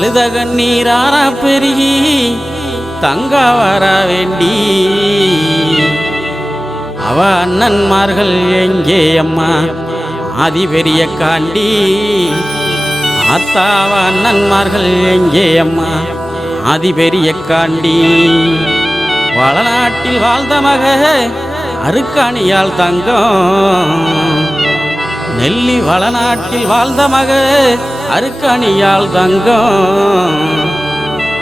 அழுத கண்ணீராரா பெருகி தங்க வர வேண்டி அவ அண்ணன்மார்கள் எங்கே அம்மா ஆதி பெரிய காண்டி ஆத்தாவ அண்ணன்மார்கள் எங்கே அம்மா ஆதி பெரிய காண்டி வளநாட்டில் வாழ்ந்த மக அருக்காணியால் தங்கம் நெல்லி வளநாட்டில் வாழ்ந்த மக அருக்காணியால் தங்கம்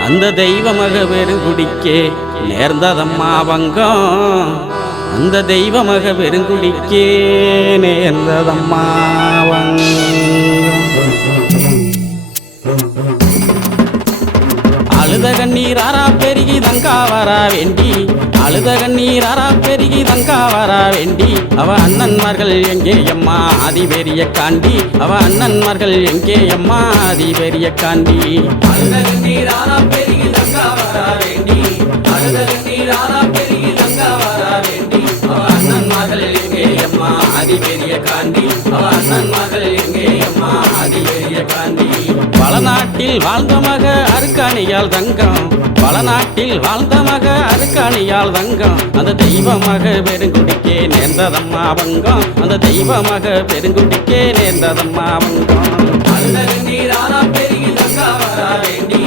அந்த தெய்வ மக பெருங்குடிக்கே நேர்ந்ததம்மா வங்கம் அந்த தெய்வ மக பெருங்குடிக்கே நேர்ந்ததம்மா வங்கம் அழுத கண்ணீராரா பெருகி தங்கா வர வேண்டி அழுத கண்ணீராரா பெருகி தங்கா வர வேண்டி அவ அண்ணன்மார்கள் எங்கே அம்மா ஆதி பெரிய காண்டி அவ அண்ணன்மார்கள் எங்கே அம்மா ஆதி பெரிய காண்டி அழுத கண்ணீராரா பெருகி தங்கா வர வேண்டி அழுத கண்ணீராரா பெருகி தங்கா வர வேண்டி அவ அண்ணன்மார்கள் எங்கே அம்மா ஆதி பெரிய காண்டி அவ அண்ணன்மார்கள் எங்கே அம்மா ஆதி பெரிய காண்டி வளநாட்டில் வாழ்ந்த மக அருக்காணியால் தங்கம் வளநாட்டில் வாழ்ந்த மக அருக்காணியால் தங்கம் அந்த தெய்வ மக பெருங்குடிக்கே நேர்ந்ததம்மா வங்கம் அந்த தெய்வ மக பெருங்குடிக்கே நேர்ந்ததம்மா வங்கம் அழுத கண்ணீராரா பெருகி தங்கா வர வேண்டி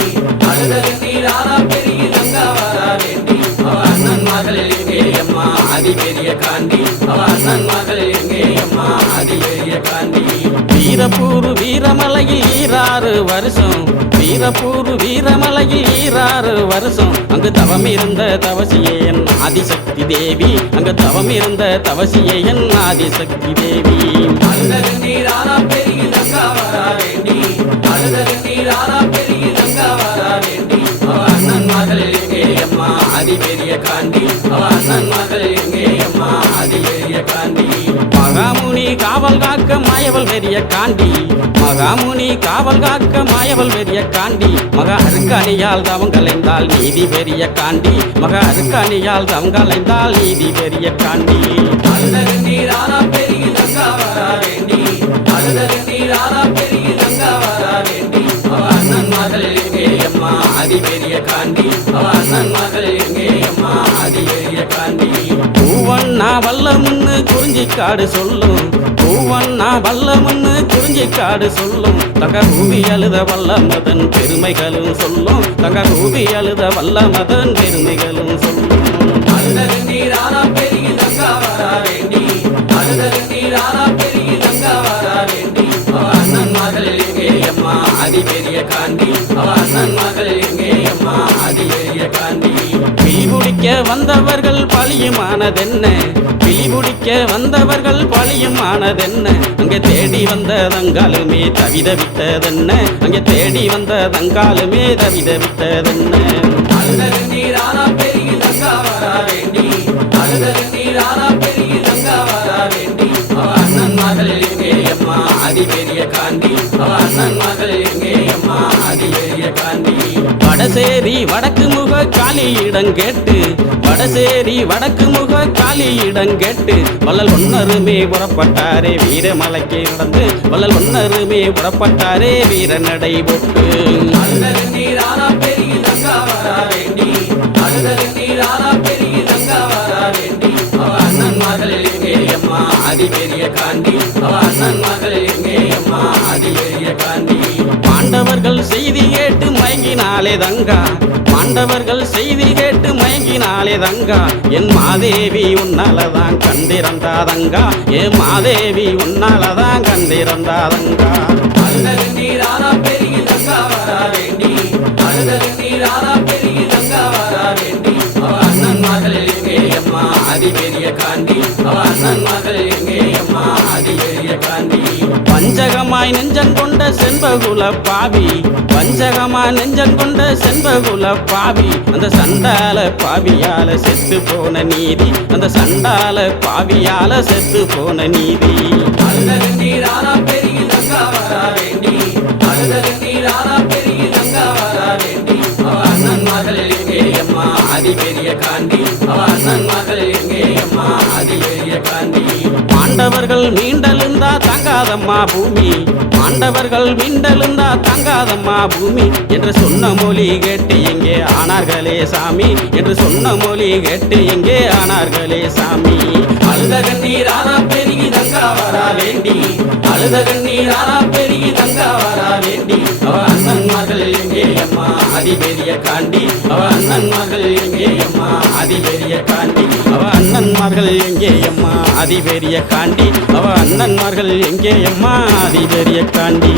அழுத கண்ணீராரா பெருகி தங்கா வர வேண்டி அவ அண்ணன்மார்கள் எங்கே அம்மா ஆதி பெரிய காண்டி அவ அண்ணன்மார்கள் எங்கே அம்மா ஆதி பெரிய காண்டி வீரப்பூர் வீரமலையில் 6 வருஷம் வீரப்பூர் வீரமலையில் 6 வருஷம் அங்கு தவம் இருந்த தவசியே என் ஆதிசக்தி தேவி அங்கு தவம் இருந்த தவசியே என் ஆதிசக்தி தேவி அழுத கண்ணீராரா பெருகி தங்கா வர வேண்டி அழுத கண்ணீராரா பெருகி தங்கா வர வேண்டி அவ அண்ணன்மார்கள் எங்கே அம்மா ஆதி பெரிய காண்டி அவ அண்ணன்மார்கள் எங்கே அம்மா ஆதி பெரிய காண்டி மகாமுனி காவல் காக்க மாயவள் பெரிய காண்டி மகாமுனி காவல் காக்க மாயவள் பெரிய காண்டி மக அருக்காணியால் தவம் கலைந்தால் நீதி பெரிய காண்டி மக அருக்காணியால் தவம் கலைந்தால் நீதி பெரிய காண்டி அழுத கண்ணீராரா பெருகி தங்கா வர வேண்டி அழுத கண்ணீராரா பெருகி தங்கா வர வேண்டி அவ அண்ணன்மார்கள் எங்கே அம்மா ஆதி பெரிய காண்டி அவ அண்ணன்மார்கள் எங்கே அம்மா ஆதி பெரிய காண்டி பூவண்ணா வல்லமுன்னு குறிஞ்சிக்காடு சொல்லும் பூவண்ணா வல்லமுன்னு குறிஞ்சிக்காடு சொல்லும் தங்க ரூபி அழுத வல்லமதன் பெருமைகளும் சொல்லும் தங்க ரூபி அழுத வல்லமதன் பெருமைகளும் சொல்லும் அழுத கண்ணீராரா பெருகி தங்கா வர வேண்டி அழுத கண்ணீராரா பெருகி தங்கா வர வேண்டி அவ அண்ணன்மார்கள் எங்கே அம்மா ஆதி பெரிய காண்டி அவ அண்ணன்மார்கள் எங்கே அம்மா ஆதி பெரிய காண்டி பிடிக்க வந்தவர்கள் பழியுமானதென்ன பிடிக்க வந்தவர்கள் பழியுமானதென்ன அங்கே தேடி வந்த தங்காலுமே தவிதவித்ததென்ன அங்கே தேடி வந்த தங்காலுமே தவிதவித்ததென்ன அழுத கண்ணீராரா பெருகி தங்கா வர வேண்டி அழுத கண்ணீராரா பெருகி தங்கா வர வேண்டி அவ அண்ணன்மார்கள் எங்கே அம்மா ஆதி பெரிய காண்டி அவ அண்ணன்மார்கள் எங்கே அம்மா ஆதி பெரிய காண்டி வடசேரி வடக்கு முக காளியிடம் கேட்டு வடசேரி வடக்கு முக காளியிடம் கேட்டு வள்ளல் ஒன்னருமே புறப்பட்டாரே வீரமலைக்கு நடந்து வள்ளல் ஒன்னருமே புறப்பட்டாரே வீர நடை போட்டு அழுத கண்ணீராரா பெருகி தங்கா வர வேண்டி அழுத கண்ணீராரா பெருகி தங்கா வர வேண்டி அவ அண்ணன்மார்கள் எங்கே அம்மா ஆதி பெரிய காண்டி அவ அண்ணன்மார்கள் எங்கே அம்மா ஆதி பெரிய காண்டி பாண்டவர்கள் செய்தி கேட்டு மயங்கினாலே தங்கா பாண்டவர்கள் செய்தி கேட்டு மயங்கினாலே தங்கா என் மாதேவி உன்னாலதான் கண்டிருந்தாதங்கா என் மாதேவி உன்னாலதான் கண்டிருந்தாதங்கா அழுத கண்ணீராரா பெருகி தங்கா வர வேண்டி அழுத கண்ணீராரா பெருகி தங்கா வர வேண்டி அவ அண்ணன்மார்கள் எங்கே அம்மா ஆதி பெரிய காண்டி அவ அண்ணன்மார்கள் எங்கே அம்மா ஆதி பெரிய காண்டி பஞ்சகமாய் நெஞ்சங்கொண்ட செண்பகுல பாவி பஞ்சகமாய் நெஞ்சங்கொண்ட செண்பகுல பாவி அந்த சண்டால பாவியால செத்து போன நீதி அந்த சண்டால பாவியால செத்து போன நீதி அழுத கண்ணீராரா பெருகி தங்கா வர வேண்டி அழுத கண்ணீராரா பெருகி தங்கா வர வேண்டி அவ அண்ணன்மார்கள் எங்கே அம்மா ஆதி பெரிய காண்டி அவ அண்ணன்மார்கள் எங்கே அம்மா ஆதி பெரிய காண்டி மாண்டவர்கள் மீண்டெழுந்தா தங்காதம்மா பூமி, மாண்டவர்கள் மீண்டெழுந்தா தங்காதம்மா பூமி என்று சொன்ன மொழி கேட்டு எங்கே ஆனார்களே சாமி, என்று சொன்ன மொழி கேட்டு எங்கே ஆனார்களே சாமி. அழுத கண்ணீர் ஆனா பெருகி தங்கா வரா வேண்டி, அழுத கண்ணீர் ஆனா பெருகி தங்கா வரா வேண்டி, அவ அண்ணன் மகள் எங்கே அம்மா அதிபெரிய காண்டி, அவ அண்ணன் மகள் எங்கே அம்மா அதிபெரிய காண்டி, அவ அண்ணன்மார்கள் எங்கே அம்மா அதிபெரிய காண்டி, அவ அண்ணன்மார்கள் எங்கே அம்மா அதிபெரிய காண்டி.